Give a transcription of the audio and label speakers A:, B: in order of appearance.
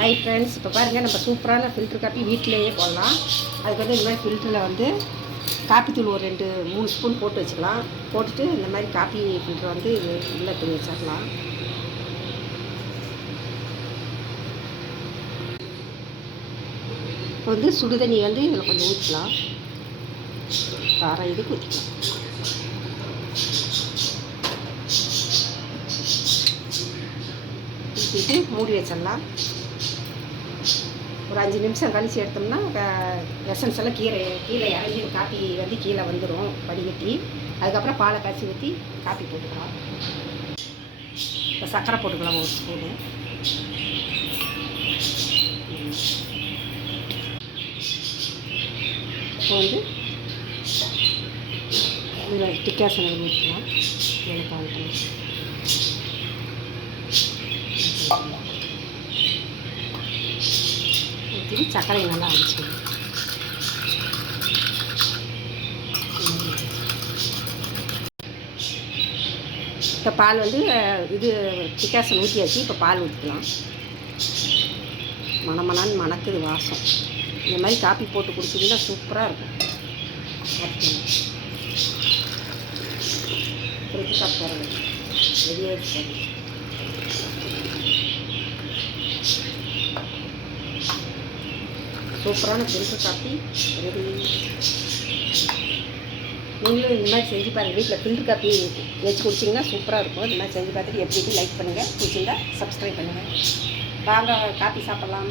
A: Hi friends இப்போ பாருங்கள் நம்ம சூப்பரான ஃபில்ட்ரு காப்பி வீட்டிலேயே போடலாம். அதுக்கு வந்து இந்த மாதிரி ஃபில்டரில் வந்து காப்பித்தூள் ஒரு ரெண்டு மூணு ஸ்பூன் போட்டு வச்சுக்கலாம். போட்டுட்டு இந்த மாதிரி காப்பி ஃபில்ட்ரு வந்து உள்ளே தூள் வச்சிடலாம். இப்போ வந்து சுடு தண்ணி வந்து இதில் கொஞ்சம் ஊற்றலாம் அரை இதுக்கு ஊற்றிக்கலாம் ஊற்றிட்டு மூடி வச்சிடலாம். ஒரு அஞ்சு நிமிஷம் கழிச்சு எடுத்தோம்னா எசன்ஸ் எல்லாம் கீரை கீழே இறங்கி காப்பி வந்து கீழே வந்துடும் வடிகட்டி அதுக்கப்புறம் பாலை காய்ச்சி ஊற்றி காப்பி போட்டுக்கலாம். இப்போ சர்க்கரை போட்டுக்கலாம் ஒரு ஸ்பூனு இப்போ வந்து இதில் டிக்காசனை ஊற்றிக்கலாம் இதில் பால் பண்ணி ஊற்றி சர்க்கரை நல்லா அடிச்சிடும் இப்போ பால் வந்து இது டிக்காசன் ஊற்றியாச்சு இப்போ பால் ஊற்றிக்கலாம் மணமணான்னு மணக்குது வாசம். இந்த மாதிரி காப்பி போட்டு குடிச்சிங்கன்னா சூப்பராக இருக்கும். சாப்பிட்டோம். திருப்பி சூப்பரான ஃபில்டர் காப்பி ரெடி. நீங்களும் இந்த மாதிரி செஞ்சு பாருங்கள் வீட்டில் ஃபில்டர் காப்பி வச்சு குடிச்சிங்கன்னா சூப்பராக இருக்கும். இந்த மாதிரி செஞ்சு பார்த்துட்டு எப்படி லைக் பண்ணுங்கள் பிடிச்சிருந்தா சப்ஸ்கிரைப் பண்ணுங்கள் வாங்க காப்பி சாப்பிட்லாம்.